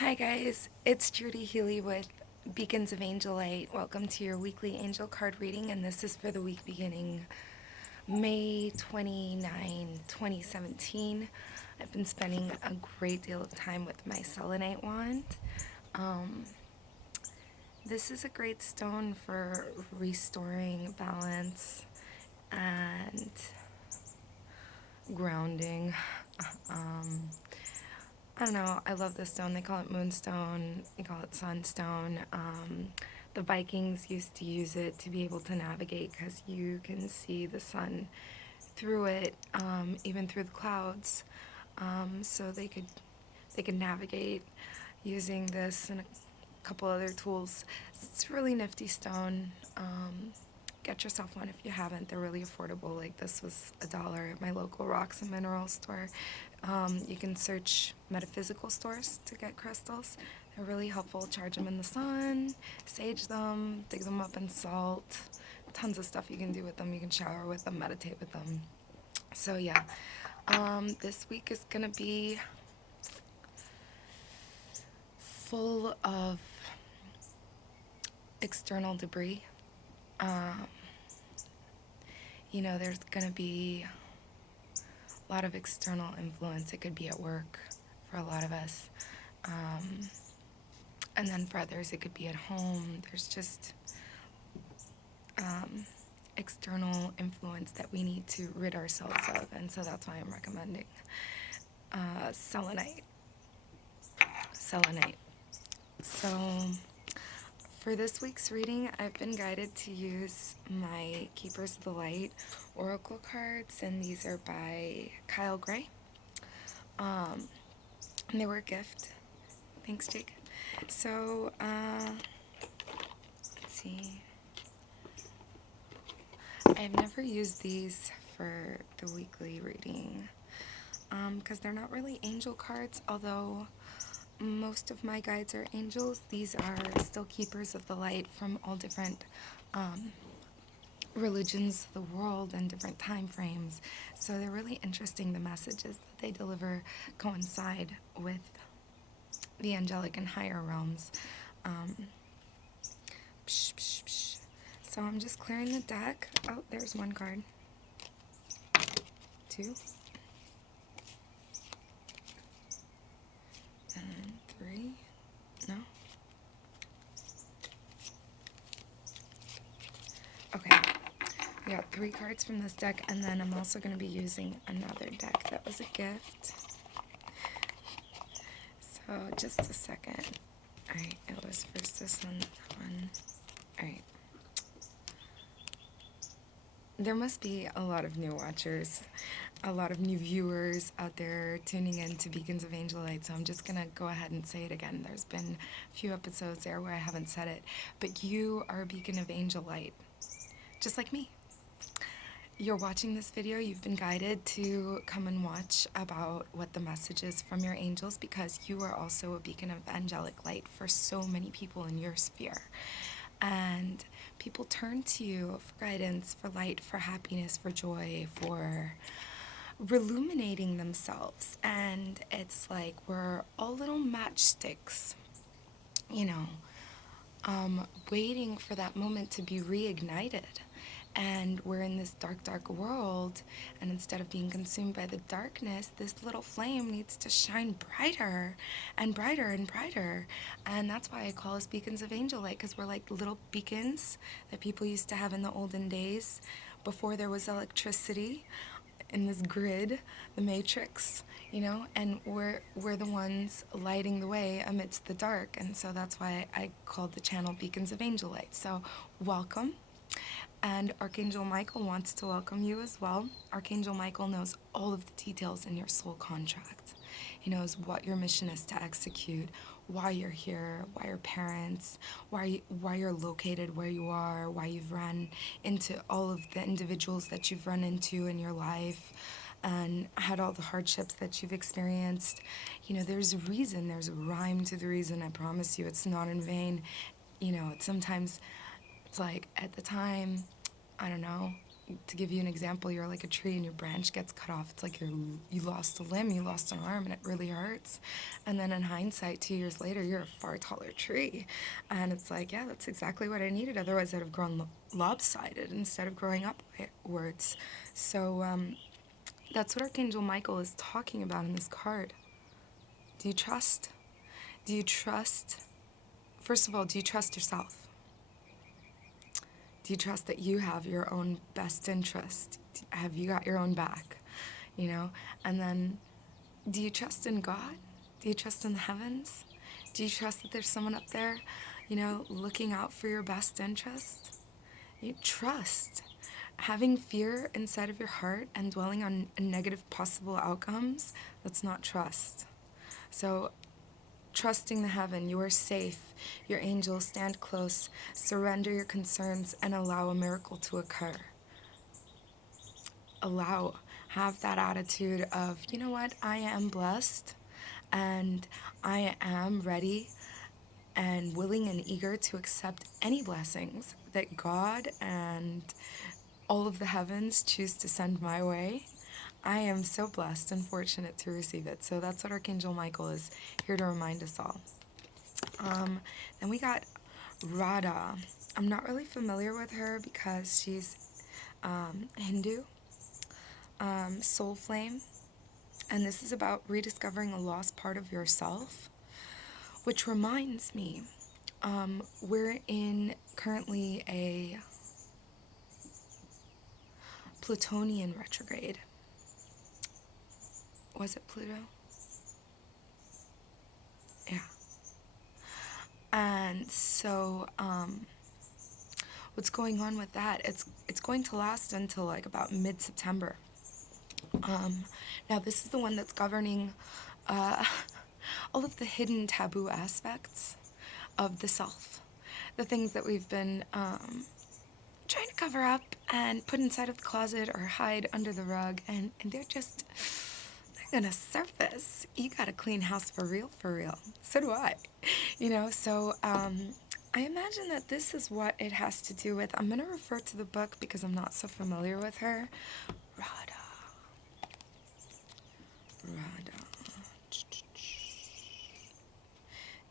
Hi guys, it's Judy Healy with Beacons of Angel Light. Welcome to your weekly angel card reading, and this is for the week beginning May 29, 2017. I've been spending a great deal of time with my selenite wand. Um, this is a great stone for restoring balance and grounding. Um, I don't know. I love this stone. They call it moonstone. They call it sunstone. The Vikings used to use it to be able to navigate because you can see the sun through it, even through the clouds. So they could navigate using this and a couple other tools. It's a really nifty stone. Get yourself one if you haven't. They're really affordable. Like this was $1 at my local rocks and minerals store. You can search metaphysical stores to get crystals. They're really helpful. Charge them in the sun, sage them, dig them up in salt. Tons of stuff you can do with them. You can shower with them, meditate with them. So yeah, this week is gonna be full of external debris. Um, there's gonna be a lot of external influence. It could be at work for a lot of us. And then for others, it could be at home. There's just external influence that we need to rid ourselves of. And so that's why I'm recommending selenite. Selenite. So for this week's reading, I've been guided to use my Keepers of the Light Oracle cards, and these are by Kyle Gray. And they were a gift. Thanks, Jake. So, let's see. I've never used these for the weekly reading because they're not really angel cards, although most of my guides are angels. These are still keepers of the light from all different religions of the world and different time frames. So they're really interesting. The messages that they deliver coincide with the angelic and higher realms. So I'm just clearing the deck. Oh, there's one card. 2. And 3. No? Okay. We got 3 cards from this deck, and then I'm also going to be using another deck that was a gift. So just a second. Alright, it was first this one, that one. Alright. There must be a lot of new watchers, a lot of new viewers out there tuning in to Beacons of Angel Light, so I'm just going to go ahead and say it again. There's been a few episodes there where I haven't said it, but you are a beacon of angel light, just like me. You're watching this video, you've been guided to come and watch about what the message is from your angels, because you are also a beacon of angelic light for so many people in your sphere. And people turn to you for guidance, for light, for happiness, for joy, for reluminating themselves. And it's like we're all little matchsticks, waiting for that moment to be reignited. And we're in this dark, dark world, and instead of being consumed by the darkness, this little flame needs to shine brighter and brighter and brighter. And that's why I call us beacons of angel light, because we're like little beacons that people used to have in the olden days before there was electricity, in this grid, the matrix, and we're the ones lighting the way amidst the dark. And so that's why I called the channel Beacons of Angel Light. So welcome. And Archangel Michael wants to welcome you as well. Archangel Michael knows all of the details in your soul contract. He knows what your mission is to execute, why you're here, why your parents, why you're located where you are, why you've run into all of the individuals that you've run into in your life, and had all the hardships that you've experienced. There's a reason, there's a rhyme to the reason. I promise you, it's not in vain. Sometimes it's like, at the time, I don't know, to give you an example, you're like a tree and your branch gets cut off. It's like you lost a limb, you lost an arm, and it really hurts. And then in hindsight, 2 years later, you're a far taller tree. And it's like, yeah, that's exactly what I needed. Otherwise, I'd have grown lopsided instead of growing upwards. So that's what Archangel Michael is talking about in this card. Do you trust? Do you trust? First of all, do you trust yourself? Do you trust that you have your own best interest? Have you got your own back? You know? And then, do you trust in God? Do you trust in the heavens? Do you trust that there's someone up there, looking out for your best interest? You trust. Having fear inside of your heart and dwelling on negative possible outcomes, that's not trust. So, trusting the heaven, you are safe. Your angels stand close. Surrender your concerns and allow a miracle to occur. Have that attitude of, you know what, I am blessed and I am ready and willing and eager to accept any blessings that God and all of the heavens choose to send my way. I am so blessed and fortunate to receive it. So that's what Archangel Michael is here to remind us all. Then we got Radha. I'm not really familiar with her because she's Hindu, soul flame. And this is about rediscovering a lost part of yourself, which reminds me, we're in currently a Plutonian retrograde. Was it Pluto? Yeah. And so, what's going on with that? It's going to last until like about mid-September. Now this is the one that's governing all of the hidden taboo aspects of the self, the things that we've been trying to cover up and put inside of the closet or hide under the rug, and they're gonna surface. You got a clean house for real, for real. So do I. So I imagine that this is what it has to do with. I'm gonna refer to the book because I'm not so familiar with her. Radha.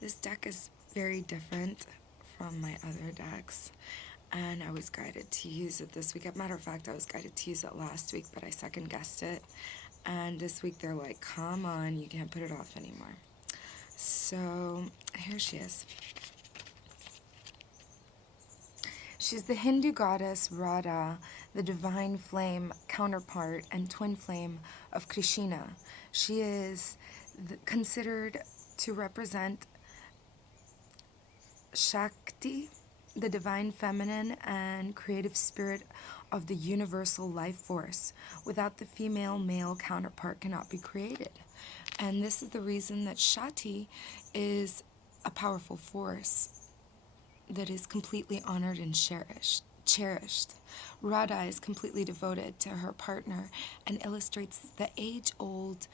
This deck is very different from my other decks, and I was guided to use it this week. As a matter of fact, I was guided to use it last week, but I second guessed it. And this week they're like, come on, you can't put it off anymore. So here she is. She's the Hindu goddess Radha, the divine flame counterpart and twin flame of Krishna. She is considered to represent Shakti, the divine feminine and creative spirit of the universal life force. Without the female-male counterpart cannot be created. And this is the reason that Shakti is a powerful force that is completely honored and cherished. Radha is completely devoted to her partner and illustrates the age-old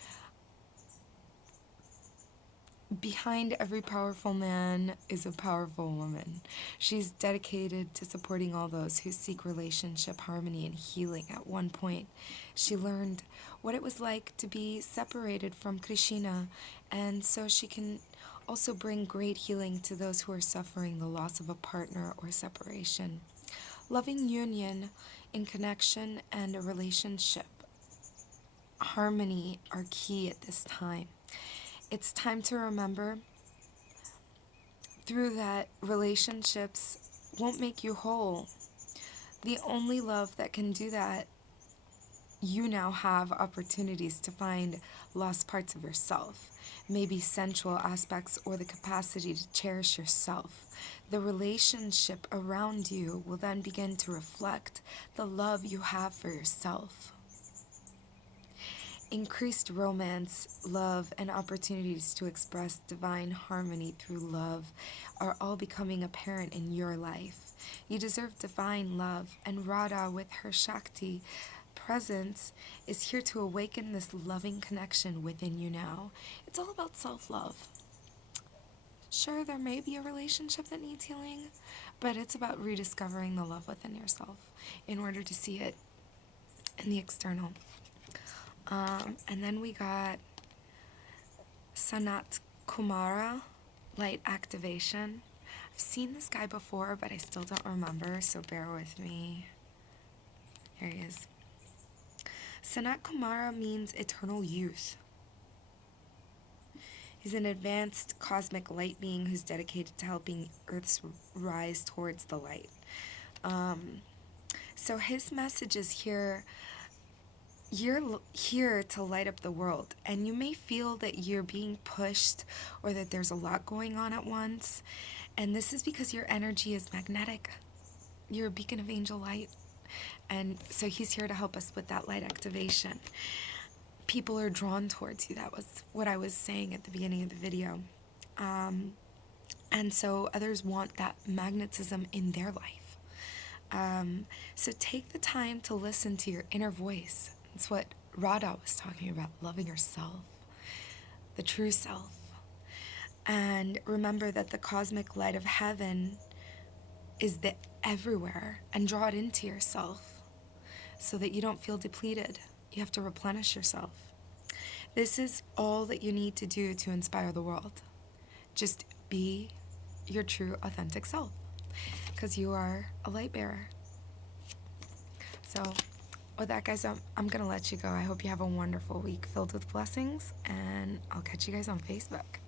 behind every powerful man is a powerful woman. She's dedicated to supporting all those who seek relationship, harmony, and healing. At one point, she learned what it was like to be separated from Krishna, and so she can also bring great healing to those who are suffering the loss of a partner or separation. Loving union in connection and a relationship, harmony are key at this time. It's time to remember through that relationships won't make you whole. The only love that can do that, you now have opportunities to find lost parts of yourself, maybe sensual aspects or the capacity to cherish yourself. The relationship around you will then begin to reflect the love you have for yourself. Increased romance, love, and opportunities to express divine harmony through love are all becoming apparent in your life. You deserve divine love, and Radha, with her Shakti presence, is here to awaken this loving connection within you now. It's all about self-love. Sure, there may be a relationship that needs healing, but it's about rediscovering the love within yourself in order to see it in the external. And then we got Sanat Kumara, light activation. I've seen this guy before, but I still don't remember, so bear with me. Here he is. Sanat Kumara means eternal youth. He's an advanced cosmic light being who's dedicated to helping Earth's rise towards the light. So his message is here. You're here to light up the world, and you may feel that you're being pushed or that there's a lot going on at once. And this is because your energy is magnetic. You're a beacon of angel light. And so he's here to help us with that light activation. People are drawn towards you. That was what I was saying at the beginning of the video. And so others want that magnetism in their life. So take the time to listen to your inner voice. It's what Radha was talking about, loving yourself, the true self. And remember that the cosmic light of heaven is everywhere, and draw it into yourself so that you don't feel depleted. You have to replenish yourself. This is all that you need to do to inspire the world. Just be your true, authentic self, because you are a light bearer. So with that, guys, I'm going to let you go. I hope you have a wonderful week filled with blessings, and I'll catch you guys on Facebook.